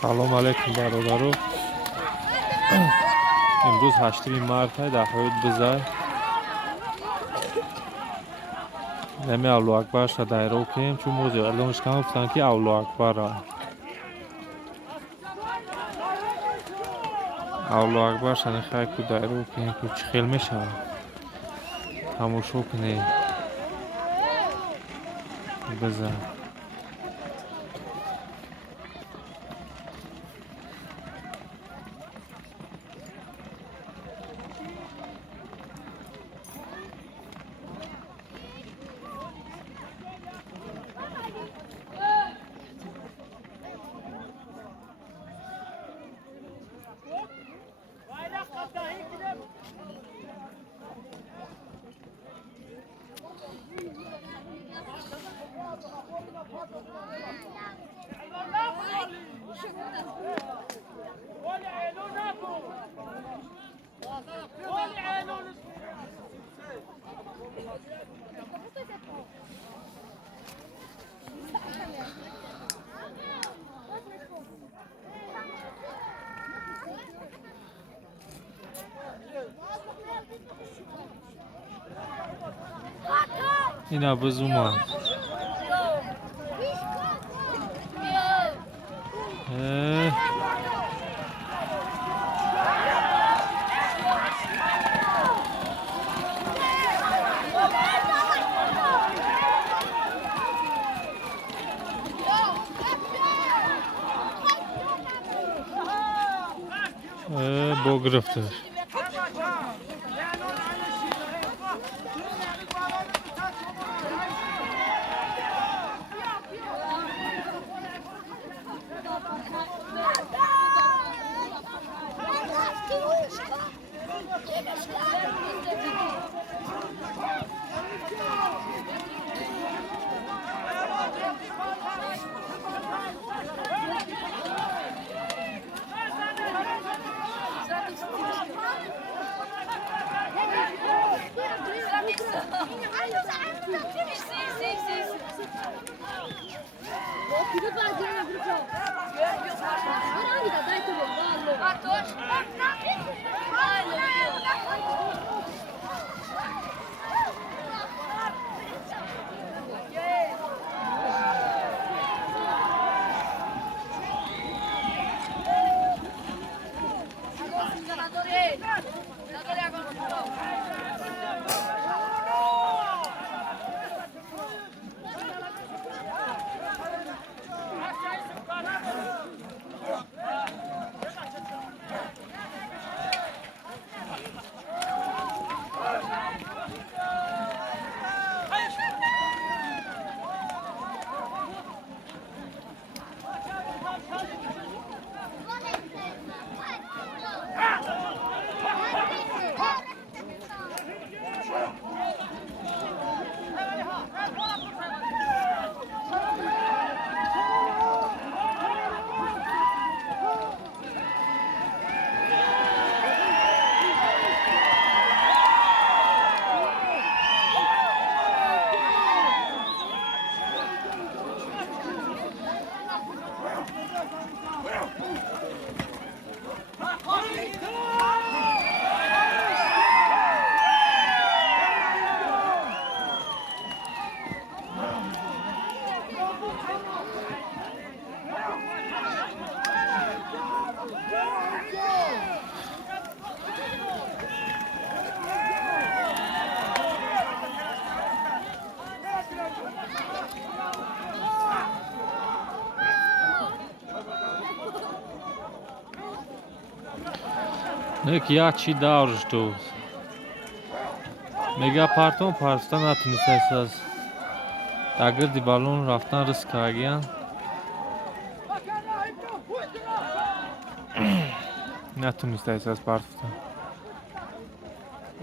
салом алейкум бародару. имрӯз 8 март дар ҳоят бизар нами Алло акбар ша дайро кем чун мози алонш кам гуфтан ки Алло акбара Алло акбар ша нехай ку дайро кем ку чӣ хел мешава тамошо кунед бизар ина биз умад бо гирифташ Нек як чӣ давр шуд. Мега партон парста натунистаст аз дар гирди баллон рафтан риск кардагиян. Натунистаст аз партофтан.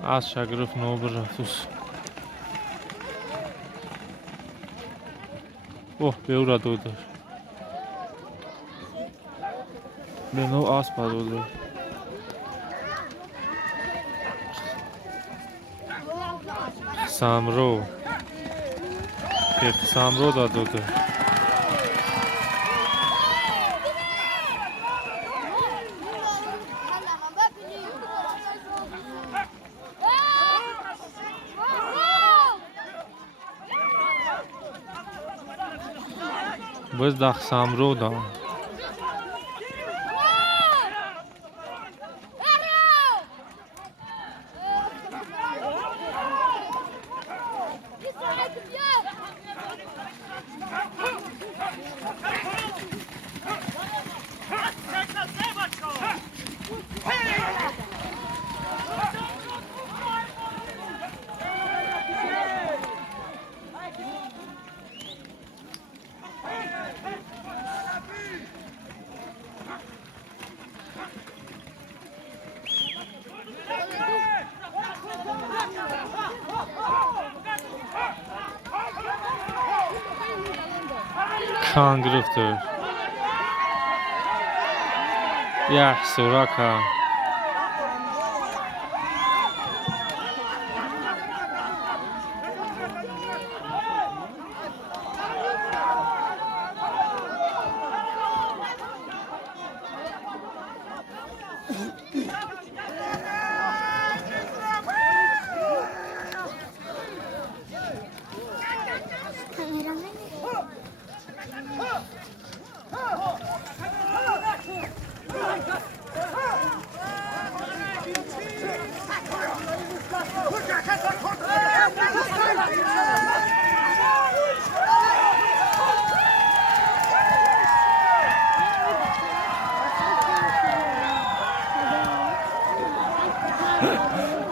Аз шагирифт нобир рафтус. Оҳ, беура додаш. Бено аспа додаш. Самро. Самро додаш. biz da Samro da. کان گرفته سوراکا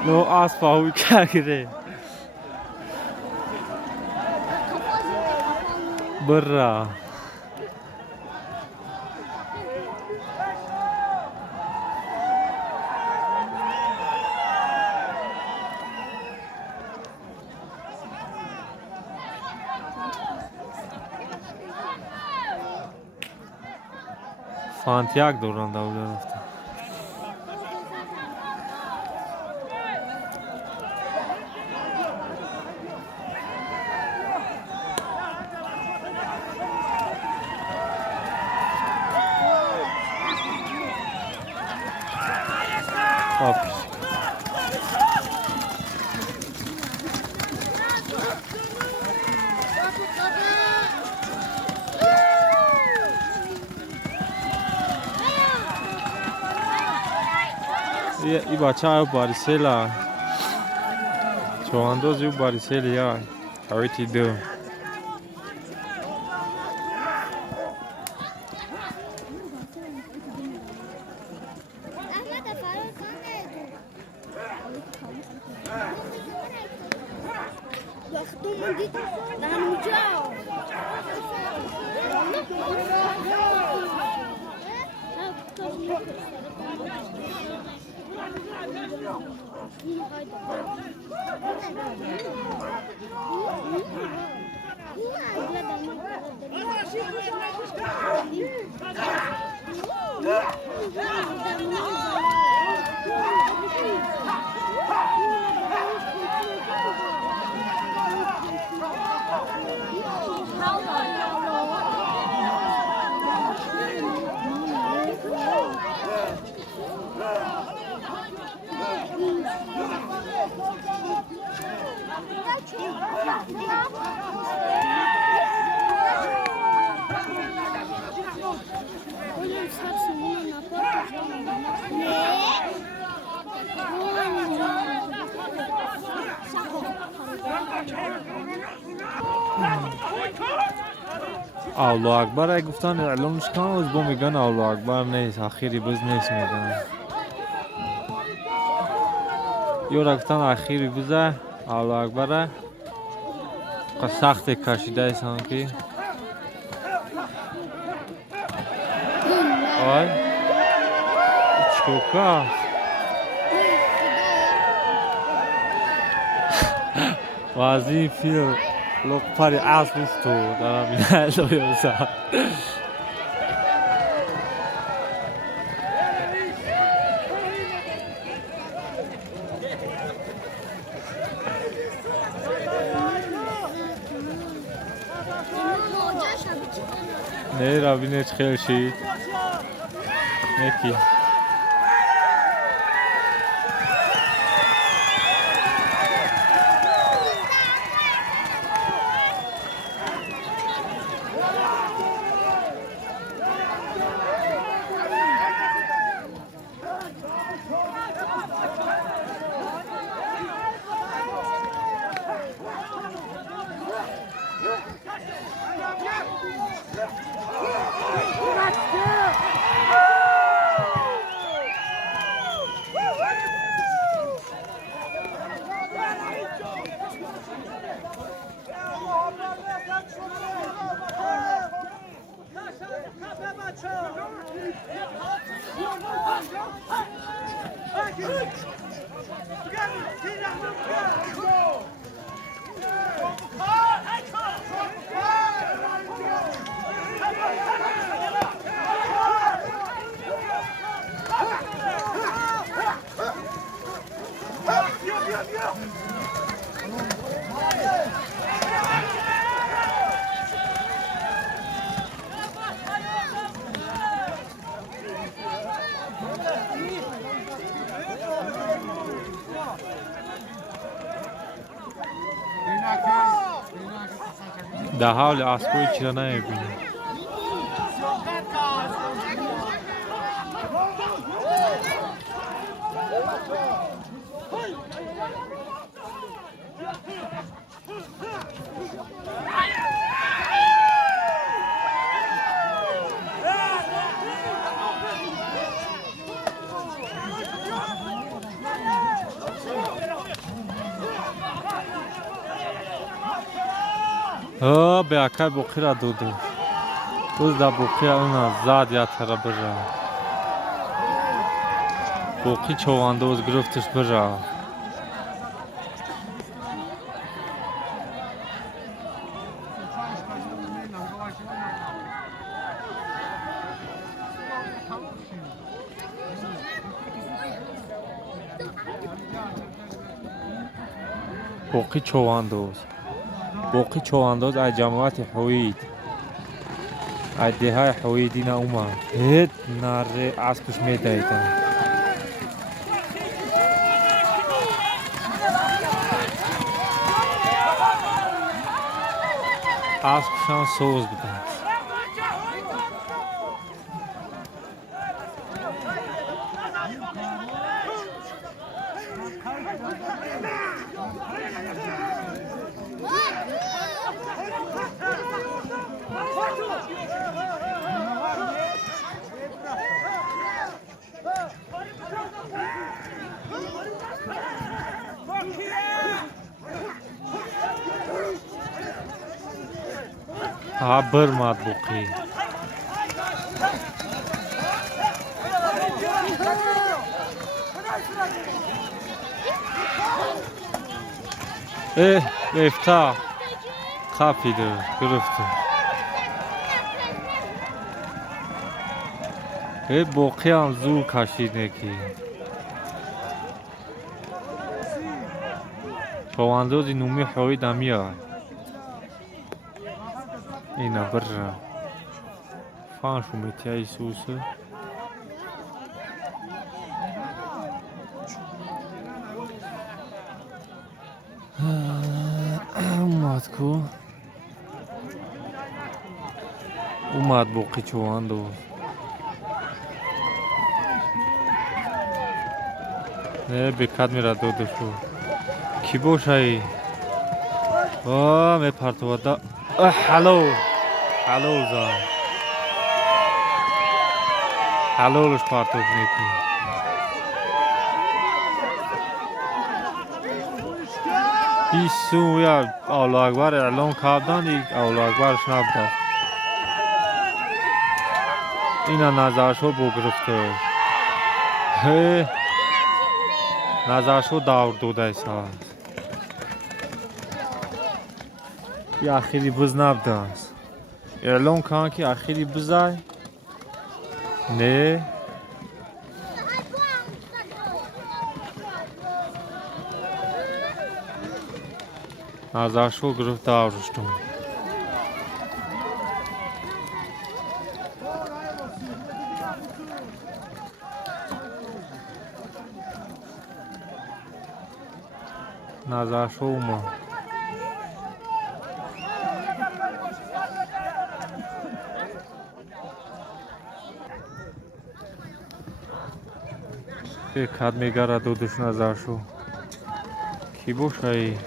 نو آسفاوی کرده برا سانتیاگ دوران دولت رفته ای بچه ها باریسیلا چواندوز یو باریسیلی ها هاویتی دو الله اکبر ای گفتن اعلامش کنن از با میگن الله اکبر نیست اخیری بز نیست میگن یورا گفتن اخیری بزه الله اکبر سخت کشیده ایسان که آی چوکا وازی فیل لوک پاری عصب افتو دارم اینه لویوزا نه را بینه چه خیلی شید نکی در حال اسبوعی چرا نمیبینی به اکای بوقی را دوده دوز در بوقی اون زد یا تر برا بوقی چواندوز گرفتش برا بوقی چواندوز از جماعت حوید از دههای حویدی نه اومد هید نره اسبش میدایدن اسبشان سوز بدن برمد بوقی افتح خفیده گرفته بوقی هم زور کشید نکی چواندوزی نومی حوید هم میاد اینا برا فانشو میتیایی سوسه اومد بوقی چواندوز بکت میره دوده شو کی باشایی می پرتواده حلو زن حلولش پرتوب میکنی بیسو یا الله اکبر اعلام کردن الله اکبرش نبده اینا نظرشو بگرفته نظرشو دور دوده ایسا یا اخیری بز نبده است اعلام کن که اخیری بزای نه نظرشو گرفت دورشتون نظرشو اومد یک حد میگره دودش نظرشو کی باشایی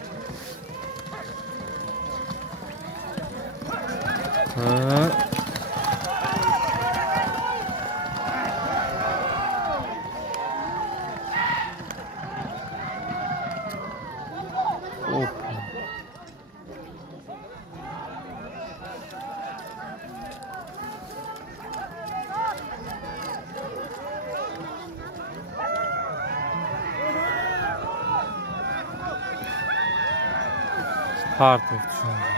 Artık düşündüm.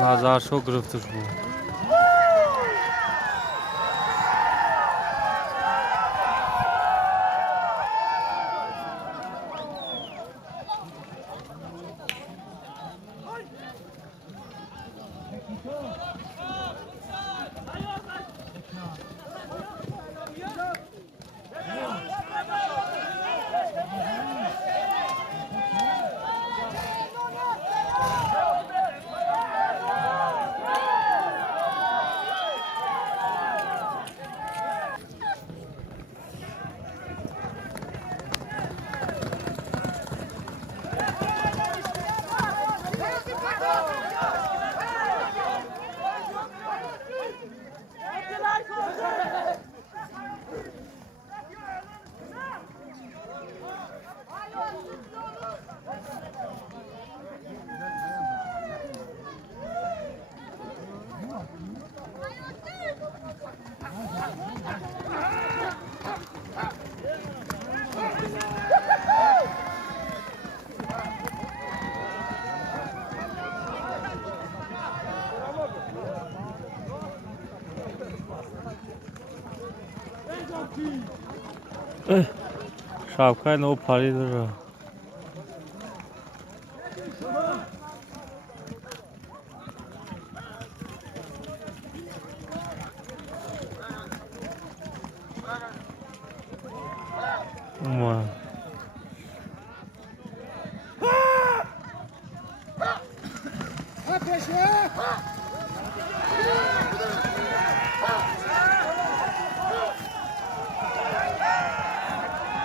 Nazar çok gırıftır bu. Şapkayla o parayı durur. Ama Ha peşe!